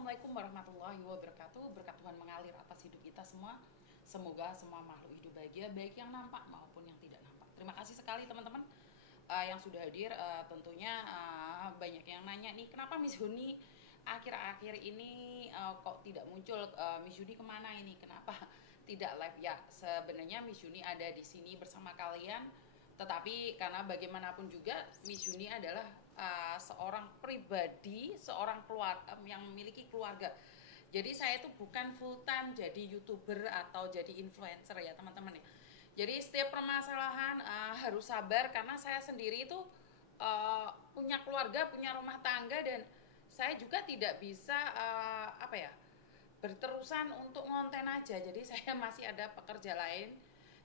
Assalamualaikum warahmatullahi wabarakatuh. Berkat Tuhan mengalir atas hidup kita semua. Semoga semua makhluk hidup bahagia, baik yang nampak maupun yang tidak nampak. Terima kasih sekali teman-teman yang sudah hadir. Tentunya banyak yang nanya nih, kenapa Miss Huni akhir-akhir ini kok tidak muncul? Miss Huni kemana ini? Kenapa tidak live? Ya, sebenarnya Miss Huni ada di sini bersama kalian. Tetapi karena bagaimanapun juga Miss Huni adalah seorang pribadi, seorang keluarga yang memiliki keluarga. Jadi saya itu bukan full time jadi YouTuber atau jadi influencer ya teman-teman ya. Jadi setiap permasalahan harus sabar karena saya sendiri itu punya keluarga, punya rumah tangga, dan saya juga tidak bisa berterusan untuk ngonten aja. Jadi saya masih ada pekerja lain.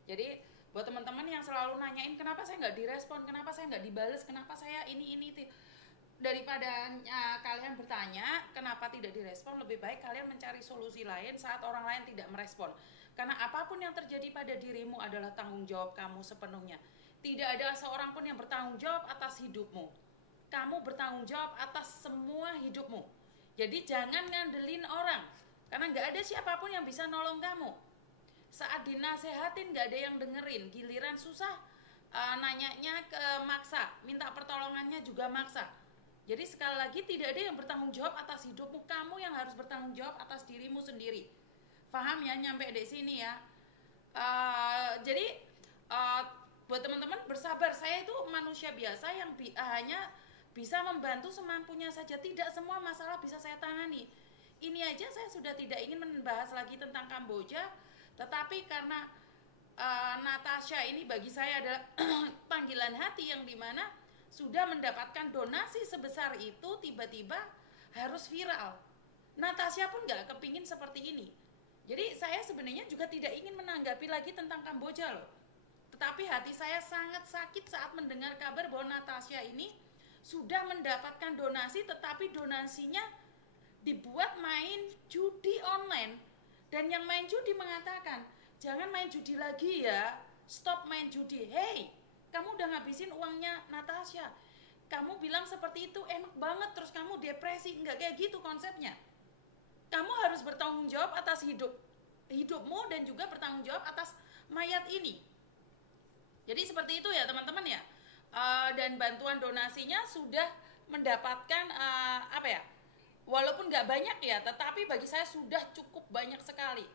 Jadi buat teman-teman yang selalu nanyain kenapa saya nggak direspon, kenapa saya nggak dibales, kenapa saya ini daripada kalian bertanya kenapa tidak direspon, lebih baik kalian mencari solusi lain saat orang lain tidak merespon. Karena apapun yang terjadi pada dirimu adalah tanggung jawab kamu sepenuhnya. Tidak ada seorang pun yang bertanggung jawab atas hidupmu. Kamu bertanggung jawab atas semua hidupmu. Jadi jangan ngandelin orang, karena nggak ada siapapun yang bisa nolong kamu. Saat dinasehatin gak ada yang dengerin, giliran susah nanyanya ke maksa, minta pertolongannya juga maksa. Jadi sekali lagi tidak ada yang bertanggung jawab atas hidupmu, kamu yang harus bertanggung jawab atas dirimu sendiri. Paham ya nyampe di sini ya? Jadi buat teman-teman bersabar, saya itu manusia biasa yang hanya bisa membantu semampunya saja. Tidak semua masalah bisa saya tangani. Ini aja saya sudah tidak ingin membahas lagi tentang Kamboja. Tetapi karena Natasha ini bagi saya adalah panggilan hati yang dimana sudah mendapatkan donasi sebesar itu tiba-tiba harus viral. Natasha pun gak kepingin seperti ini. Jadi saya sebenarnya juga tidak ingin menanggapi lagi tentang Kamboja loh. Tetapi hati saya sangat sakit saat mendengar kabar bahwa Natasha ini sudah mendapatkan donasi, tetapi donasinya dibuat main judi online. Dan yang main judi mengatakan, jangan main judi lagi ya, stop main judi. Hey, kamu udah ngabisin uangnya Natasha. Kamu bilang seperti itu enak banget, terus kamu depresi. Enggak kayak gitu konsepnya. Kamu harus bertanggung jawab atas hidupmu dan juga bertanggung jawab atas mayat ini. Jadi seperti itu ya teman-teman ya. Dan bantuan donasinya sudah mendapatkan walaupun nggak banyak ya, tetapi bagi saya sudah cukup banyak sekali.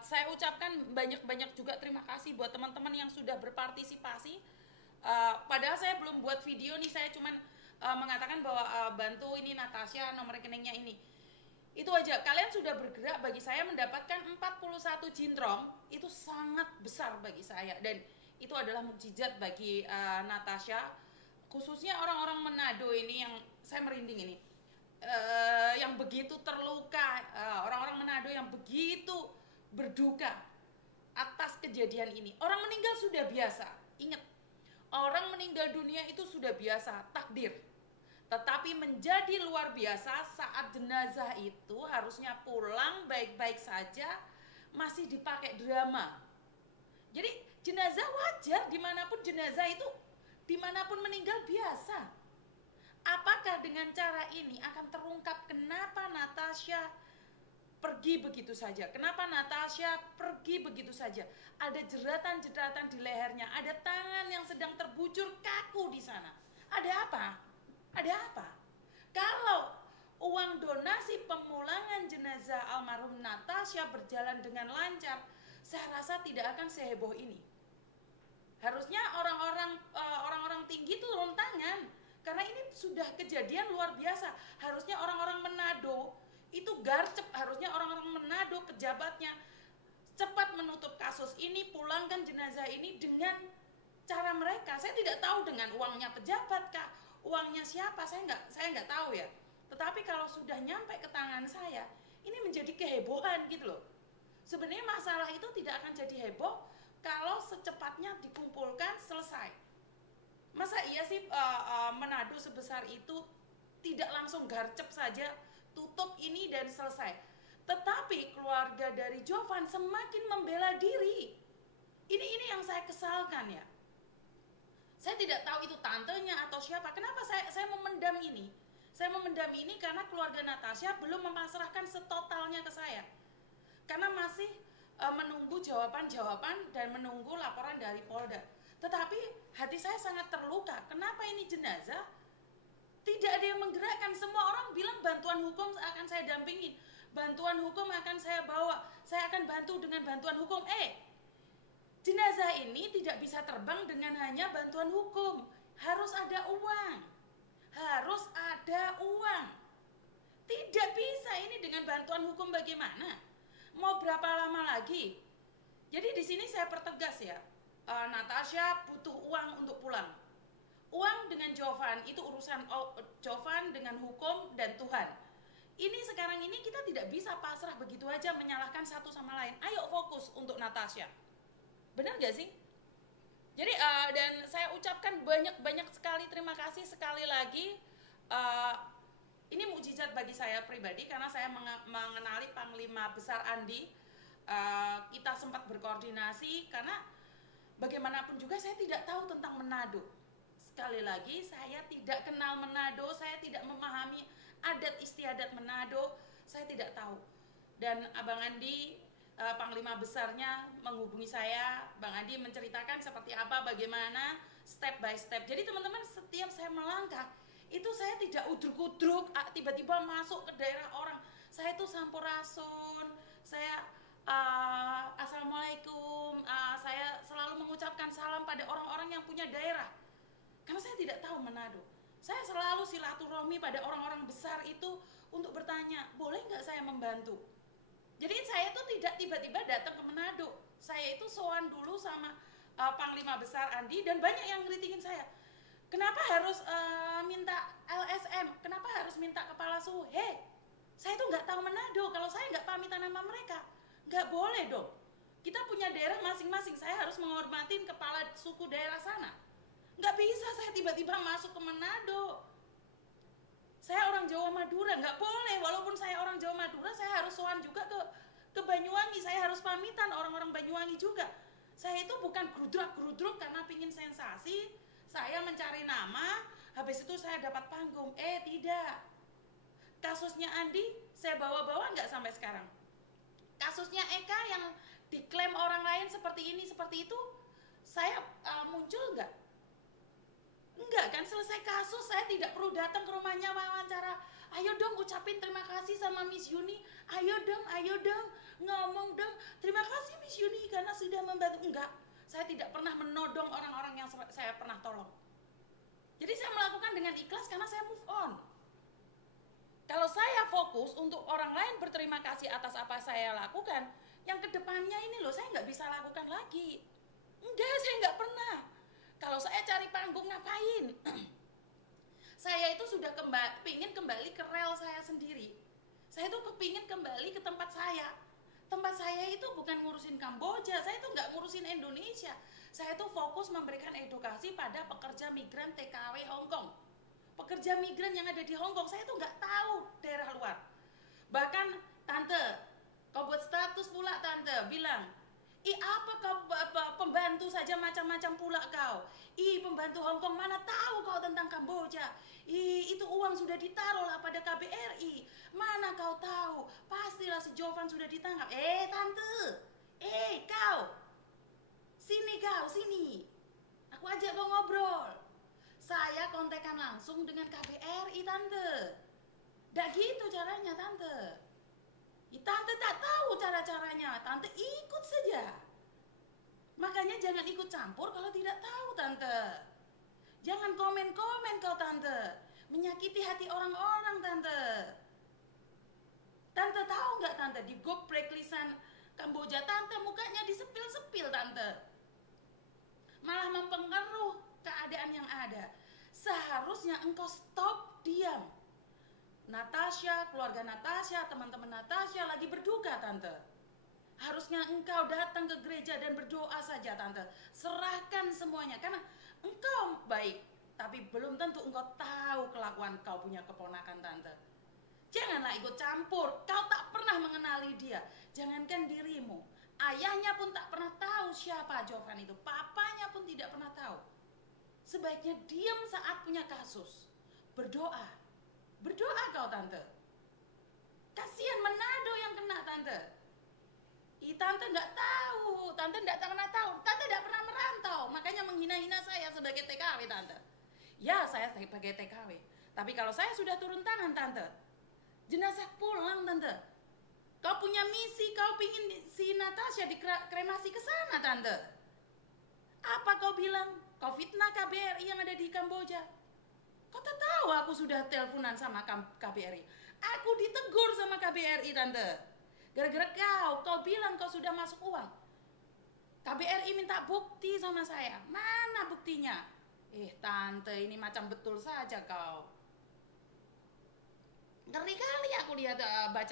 Saya ucapkan banyak-banyak juga terima kasih buat teman-teman yang sudah berpartisipasi. Padahal saya belum buat video nih, saya cuman mengatakan bahwa bantu ini Natasha, nomor rekeningnya ini. Itu aja, kalian sudah bergerak. Bagi saya mendapatkan 41 jintrong itu sangat besar bagi saya, dan itu adalah mukjizat bagi Natasha. Khususnya orang-orang Manado ini yang saya merinding ini. Yang begitu terluka, orang-orang Manado yang begitu berduka atas kejadian ini. Orang meninggal sudah biasa, ingat, orang meninggal dunia itu sudah biasa, takdir. Tetapi menjadi luar biasa saat jenazah itu harusnya pulang baik-baik saja, masih dipakai drama. Jadi jenazah wajar, dimanapun jenazah itu, dimanapun meninggal biasa. Apakah dengan cara ini akan terungkap kenapa Natasha pergi begitu saja? Kenapa Natasha pergi begitu saja? Ada jeratan-jeratan di lehernya, ada tangan yang sedang terbujur kaku di sana. Ada apa? Ada apa? Kalau uang donasi pemulangan jenazah almarhum Natasha berjalan dengan lancar, saya rasa tidak akan seheboh ini. Harusnya orang-orang tinggi turun tangan. Karena ini sudah kejadian luar biasa. Harusnya orang-orang Manado itu garcep. Harusnya orang-orang Manado, pejabatnya, cepat menutup kasus ini, pulangkan jenazah ini dengan cara mereka. Saya tidak tahu dengan uangnya pejabat kah, uangnya siapa, saya nggak tahu ya. Tetapi kalau sudah nyampe ke tangan saya, ini menjadi kehebohan gitu loh. Sebenarnya masalah itu tidak akan jadi heboh kalau secepatnya dikumpulkan, selesai. Masa iya sih Manado sebesar itu tidak langsung garcep saja, tutup ini dan selesai. Tetapi keluarga dari Jovan semakin membela diri. Ini yang saya kesalkan ya. Saya tidak tahu itu tantenya atau siapa. Kenapa saya memendam ini? Saya memendam ini karena keluarga Natasha belum memasrahkan setotalnya ke saya. Karena masih menunggu jawaban-jawaban dan menunggu laporan dari Polda. Tetapi hati saya sangat terluka. Kenapa ini jenazah? Tidak ada yang menggerakkan. Semua orang bilang bantuan hukum akan saya dampingin. Bantuan hukum akan saya bawa. Saya akan bantu dengan bantuan hukum. Jenazah ini tidak bisa terbang dengan hanya bantuan hukum. Harus ada uang. Harus ada uang. Tidak bisa ini dengan bantuan hukum bagaimana? Mau berapa lama lagi? Jadi di sini saya pertegas ya. Natasha butuh uang untuk pulang. Uang dengan Jovan itu urusan Jovan dengan hukum dan Tuhan. Ini sekarang ini kita tidak bisa pasrah begitu aja menyalahkan satu sama lain. Ayo fokus untuk Natasha. Benar gak sih? Jadi dan saya ucapkan banyak sekali terima kasih sekali lagi. Ini mukjizat bagi saya pribadi karena saya mengenali Panglima Besar Andi. Kita sempat berkoordinasi karena bagaimanapun juga saya tidak tahu tentang Manado. Sekali lagi, saya tidak kenal Manado, saya tidak memahami adat istiadat Manado, saya tidak tahu. Dan Abang Andi, Panglima Besarnya menghubungi saya, Bang Andi menceritakan seperti apa, bagaimana, step by step. Jadi teman-teman, setiap saya melangkah, itu saya tidak udruk-udruk, tiba-tiba masuk ke daerah orang. Saya itu sampurasun, saya Assalamualaikum, saya selalu mengucapkan salam pada orang-orang yang punya daerah. Karena saya tidak tahu Manado. Saya selalu silaturahmi pada orang-orang besar itu untuk bertanya, boleh nggak saya membantu? Jadi saya itu tidak tiba-tiba datang ke Manado. Saya itu sowan dulu sama Panglima Besar Andi dan banyak yang ngeritingin saya. Kenapa harus minta LSM? Kenapa harus minta kepala suku? Saya itu nggak tahu Manado. Kalau saya nggak pamitan sama mereka, nggak boleh dong. Kita punya daerah masing-masing. Saya harus menghormatin kepala suku daerah sana. Nggak bisa saya tiba-tiba masuk ke Manado. Saya orang Jawa Madura, nggak boleh. Walaupun saya orang Jawa Madura, saya harus sowan juga ke Banyuwangi. Saya harus pamitan orang-orang Banyuwangi juga. Saya itu bukan grudrak-grudruk karena pingin sensasi. Saya mencari nama, habis itu saya dapat panggung. Tidak. Kasusnya Andi, saya bawa-bawa nggak sampai sekarang. Kasusnya Eka yang diklaim orang lain seperti ini, seperti itu, saya muncul nggak? Enggak kan, selesai kasus saya tidak perlu datang ke rumahnya wawancara. Ayo dong ucapin terima kasih sama Miss Yuni. Ayo dong, ngomong dong. Terima kasih Miss Yuni karena sudah membantu. Enggak, saya tidak pernah menodong orang-orang yang saya pernah tolong. Jadi saya melakukan dengan ikhlas karena saya move on. Kalau saya fokus untuk orang lain berterima kasih atas apa saya lakukan, yang kedepannya ini loh saya nggak bisa lakukan lagi. Enggak, saya nggak pernah. Kalau saya cari panggung ngapain? Saya itu sudah pingin kembali ke rel saya sendiri. Saya tuh kepingin kembali ke tempat saya. Tempat saya itu bukan ngurusin Kamboja, saya itu nggak ngurusin Indonesia. Saya tuh fokus memberikan edukasi pada pekerja migran TKW Hong Kong. Pekerja migran yang ada di Hong Kong, saya tuh nggak tahu daerah luar. Bahkan tante, kau buat status pula tante, bilang, apa kau pembantu saja macam-macam pula kau. Pembantu Hong Kong mana tahu kau tentang Kamboja. Itu uang sudah ditaruh lah pada KBRI. Mana kau tahu? Pastilah si Jovan sudah ditangkap. Tante. Kau. Sini kau, sini. Aku ajak kau ngobrol. Saya kontekan langsung dengan KBRI tante. Nggak gitu caranya tante. Tante tak tahu cara-caranya, tante ikut saja. Makanya jangan ikut campur kalau tidak tahu tante. Jangan komen-komen kau tante, menyakiti hati orang-orang tante. Tante tahu nggak tante, di grup blacklist-an Kamboja tante mukanya disepil-sepil tante. Malah mempengaruhi keadaan yang ada. Seharusnya engkau stop diam. Natasha, keluarga Natasha, teman-teman Natasha lagi berduka tante. Harusnya engkau datang ke gereja dan berdoa saja tante. Serahkan semuanya karena engkau baik, tapi belum tentu engkau tahu kelakuan kau punya keponakan tante. Janganlah ikut campur, kau tak pernah mengenali dia. Jangankan dirimu, ayahnya pun tak pernah tahu siapa Jovan itu. Papanya pun tidak pernah tahu. Sebaiknya diam saat punya kasus. Berdoa. Berdoa kau tante. Kasihan Manado yang kena tante. Tante nggak tahu, tante nggak pernah tahu, tante nggak pernah merantau, makanya menghina-hina saya sebagai TKW tante. Ya saya sebagai TKW, tapi kalau saya sudah turun tangan tante, jenazah pulang tante. Kau punya misi, kau pingin si Natasha dikremasi ke sana tante. Apa kau bilang? Kau fitnah KBRI yang ada di Kamboja. Kau tak tahu aku sudah teleponan sama KBRI. Aku ditegur sama KBRI tante. Gara-gara kau bilang kau sudah masuk uang. KBRI minta bukti sama saya. Mana buktinya? Tante ini macam betul saja kau. Ngeri kali aku lihat baca